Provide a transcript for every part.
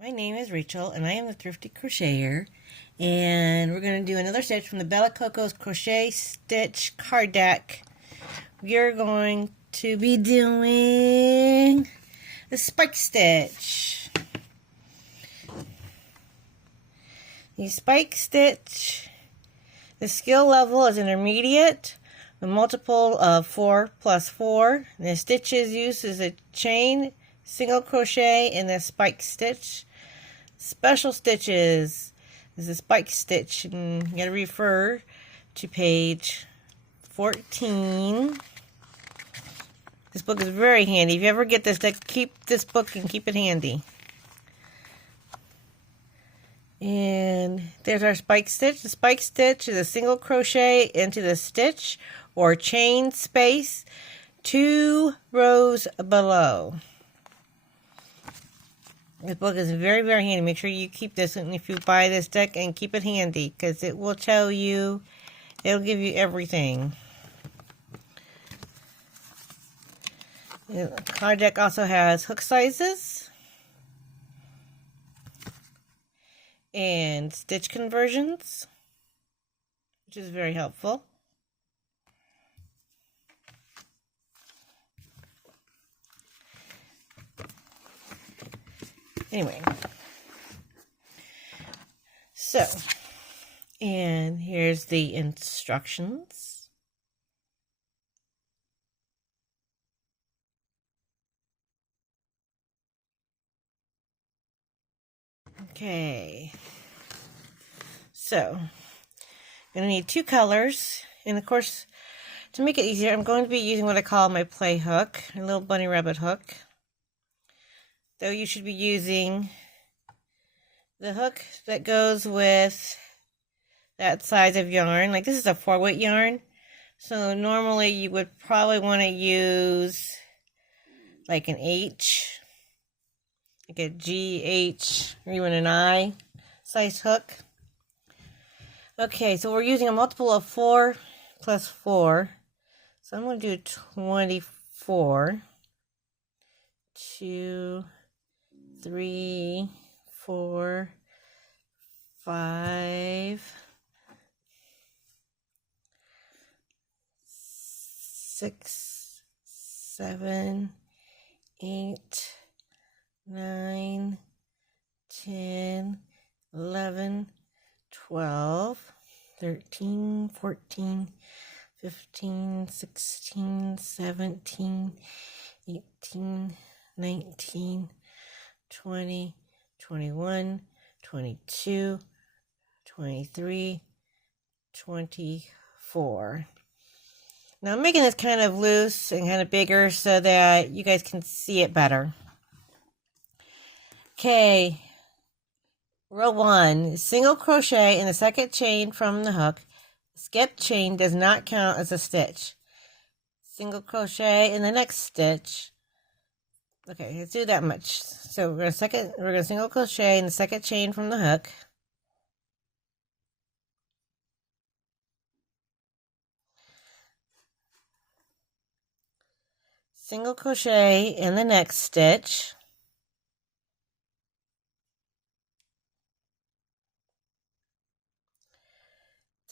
My name is Rachel and I am the Thrifty Crocheter, and we're going to do another stitch from the Bella Coco's Crochet Stitch card deck. We are going to be doing the spike stitch. The spike stitch, the skill level is intermediate, the multiple of 4 plus 4. The stitches used is a chain, single crochet, and the spike stitch. Special stitches is a spike stitch, and you gotta refer to page 14. This book is very handy. If you ever get this, keep this book and keep it handy. And there's our spike stitch. The spike stitch is a single crochet into the stitch or chain space 2 rows below. This book is very, very handy. Make sure you keep this, and if you buy this deck, and keep it handy, because it will tell you, it'll give you everything. The card deck also has hook sizes and stitch conversions, which is very helpful. Anyway, so, and here's the instructions. Okay, so I'm going to need 2 colors, and of course, to make it easier, I'm going to be using what I call my play hook, a little bunny rabbit hook. Though you should be using the hook that goes with that size of yarn. Like, this is a 4-weight yarn, so normally you would probably want to use like an H, like a G, H, or even an I size hook. Okay, so we're using a multiple of 4 plus 4, so I'm going to do 24. 2, 3, 4, 5, 6, 7, 8, 9, 10, 11, 12, 13, 14, 15, 16, 17, 18, 19, 20, 21, 22, 23, 24. Now I'm making this kind of loose and kind of bigger so that you guys can see it better. Okay, row 1, single crochet in the second chain from the hook. Skip chain does not count as a stitch. Single crochet in the next stitch. Okay, let's do that much. So we're gonna single crochet in the second chain from the hook. Single crochet in the next stitch.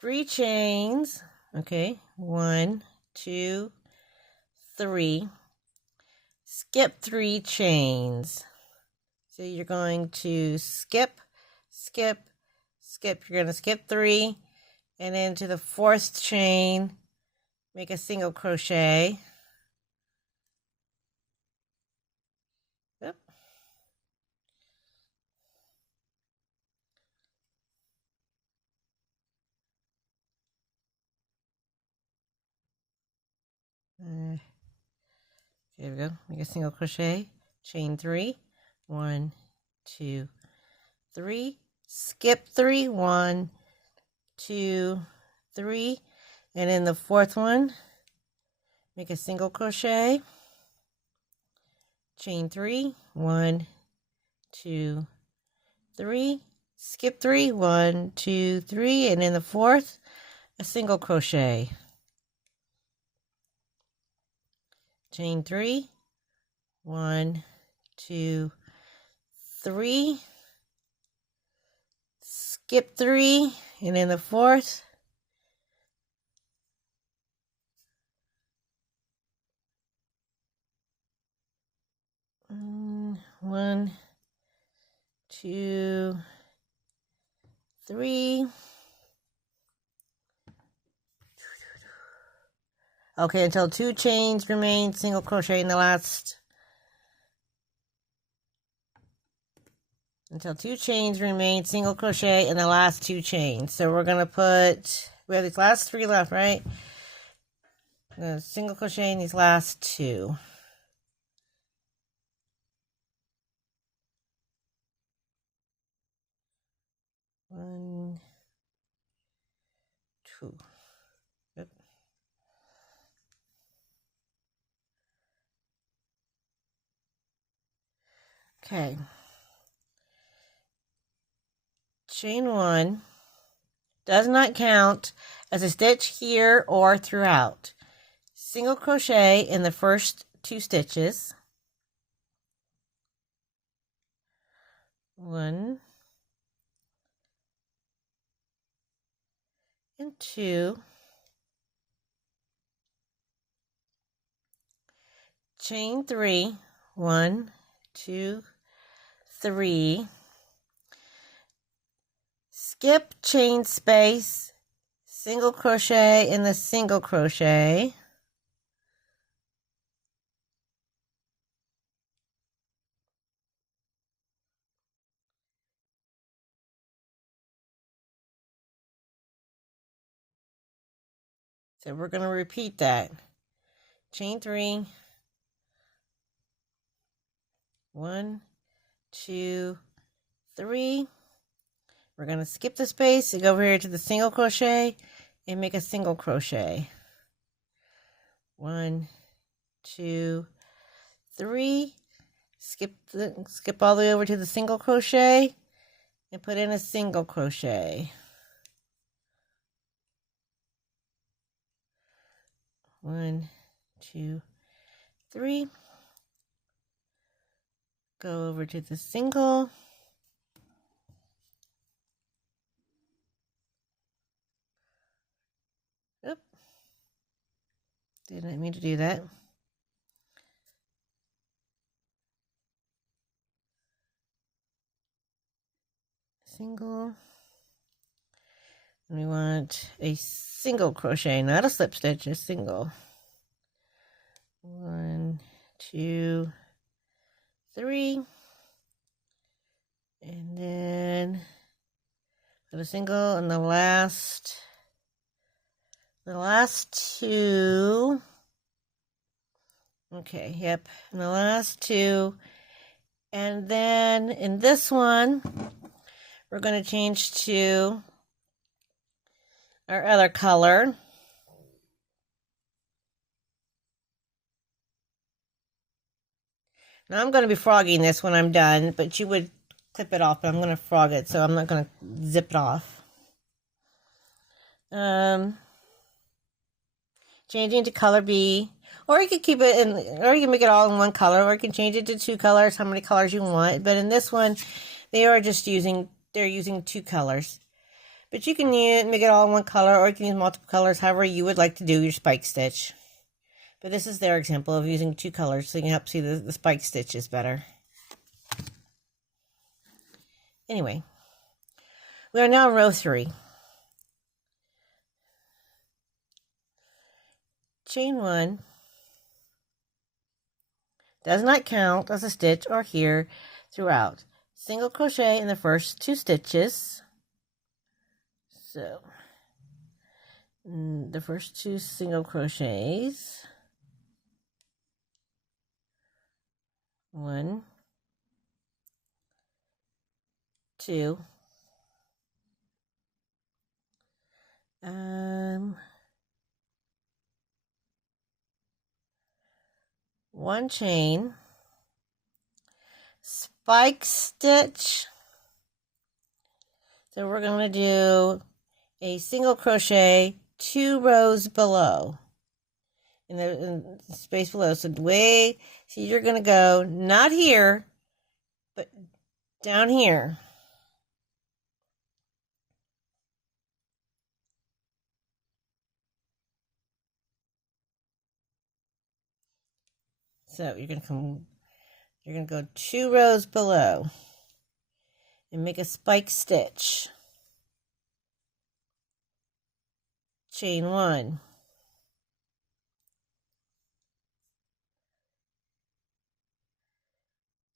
Three chains. Okay, 1, 2, 3. Skip 3 chains. So you're going to skip, skip, skip. You're going to skip 3, and then to the 4th chain, make a single crochet. Yep. There we go. Make a single crochet, chain 3, 1, 2, 3, skip 3, 1, 2, 3, and in the 4th one, make a single crochet, chain 3, 1, 2, 3, skip 3, 1, 2, 3, and in the 4th, a single crochet. Chain 3, 1, 2, 3, skip 3, and in the 4th, one, 2, 3. Okay, until 2 chains remain, single crochet in the last. Until 2 chains remain, single crochet in the last 2 chains. So we're going to put, we have these last 3 left, right? Single crochet in these last 2. 1, 2. Yep. Okay. Chain 1 does not count as a stitch here or throughout. Single crochet in the first 2 stitches. 1 and 2. Chain 3. 1, 2, 3. Skip chain space, single crochet in the single crochet. So we're going to repeat that. Chain 3. 1, 2, 3. We're going to skip the space and go over here to the single crochet and make a single crochet. 1, 2, 3. Skip all the way over to the single crochet and put in a single crochet. 1, 2, 3. Go over to the single. Oop. Didn't mean to do that. Single. And we want a single crochet, not a slip stitch, a single. 1, 2, 3. And then put a single in the last 2. Okay, yep, in the last 2. And then in this one, we're going to change to our other color. Now I'm going to be frogging this when I'm done, but you would clip it off, but I'm going to frog it, so I'm not going to zip it off. Changing to color B, or you could keep it in, or you can make it all in one color, or you can change it to 2 colors, how many colors you want. But in this one, they're using 2 colors. But you can make it all in one color, or you can use multiple colors, however you would like to do your spike stitch. But this is their example of using 2 colors, so you can help see the spike stitches better. Anyway, we are now in row 3. Chain 1 does not count as a stitch or here throughout. Single crochet in the first 2 stitches. So the first 2 single crochets. 1, 2. 1 chain, spike stitch. So we're going to do a single crochet 2 rows below, in the space below. So you're going to go not here, but down here. So you're gonna go 2 rows below and make a spike stitch. Chain 1.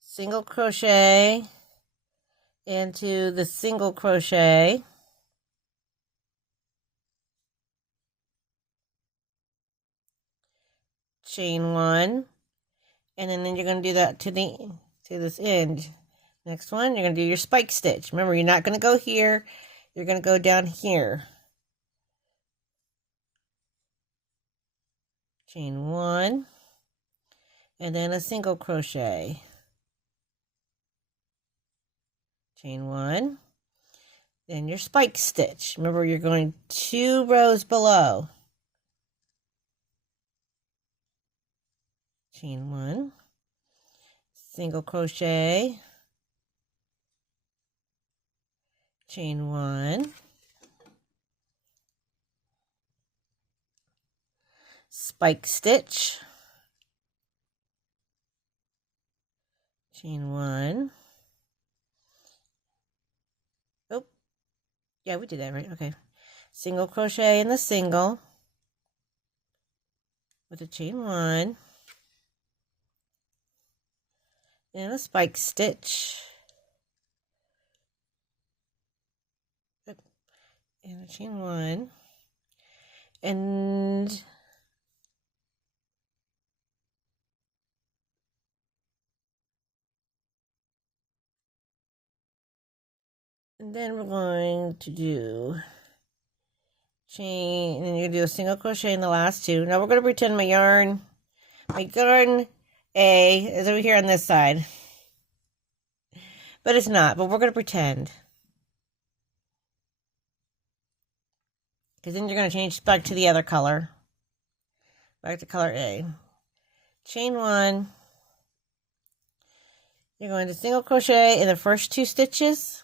Single crochet into the single crochet. Chain 1. And then you're going to do that to this end. Next one, you're going to do your spike stitch. Remember, you're not going to go here. You're going to go down here. Chain 1. And then a single crochet. Chain 1. Then your spike stitch. Remember, you're going 2 rows below. Chain 1. Single crochet. Chain 1. Spike stitch. Chain 1. Oh, yeah, we did that right. Okay. Single crochet in the single with a chain 1 and a spike stitch and a chain 1 and then we're going to do chain, and then you're going to do a single crochet in the last 2. Now we're going to pretend my yarn A is over here on this side. But it's not, but we're going to pretend. Because then you're going to change back to the other color. Back to color A. Chain 1. You're going to single crochet in the first 2 stitches.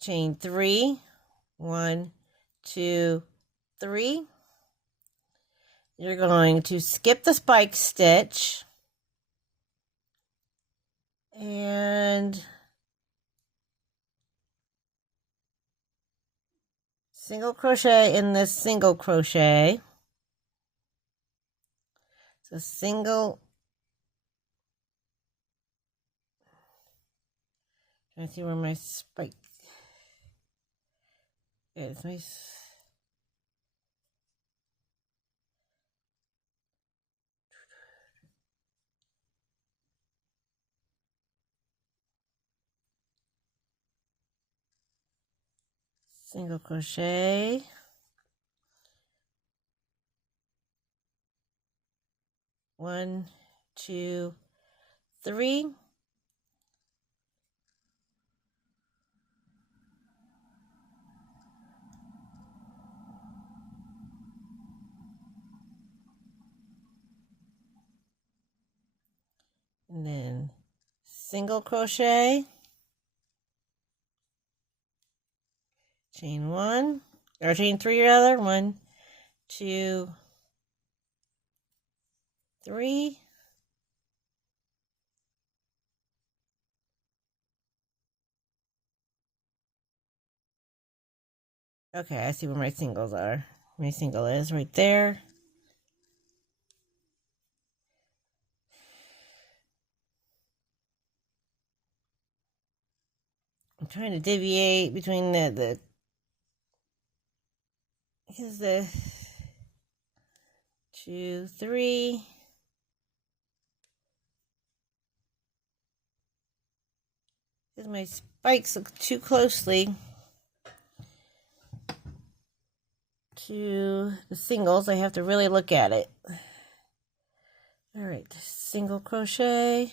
Chain 3. 1, 2, 3. You're going to skip the spike stitch and single crochet in this single crochet. So single, trying to see where my spike is. My single crochet, 1, 2, 3. And then single crochet, chain 1, or chain 3 rather, 1, 2, 3. Okay, I see where my singles are. My single is right there. I'm trying to deviate between because the 2, 3. Because my spikes look too closely to the singles. I have to really look at it. All right, single crochet,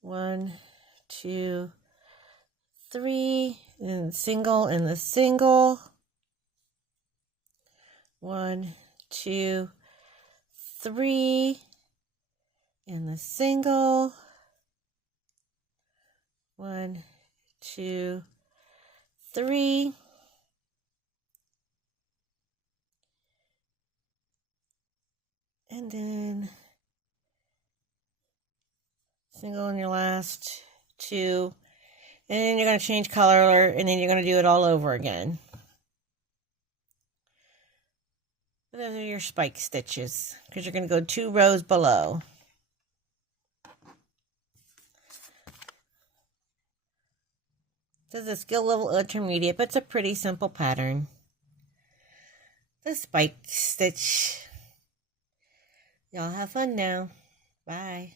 1, 2, 3, and single in the single, 1, 2, 3, and the single, 1, 2, 3, and then single in your last 2, and then you're going to change color, and then you're going to do it all over again. Those are your spike stitches, because you're going to go 2 rows below. This is a skill level intermediate, but it's a pretty simple pattern. The spike stitch. Y'all have fun now. Bye.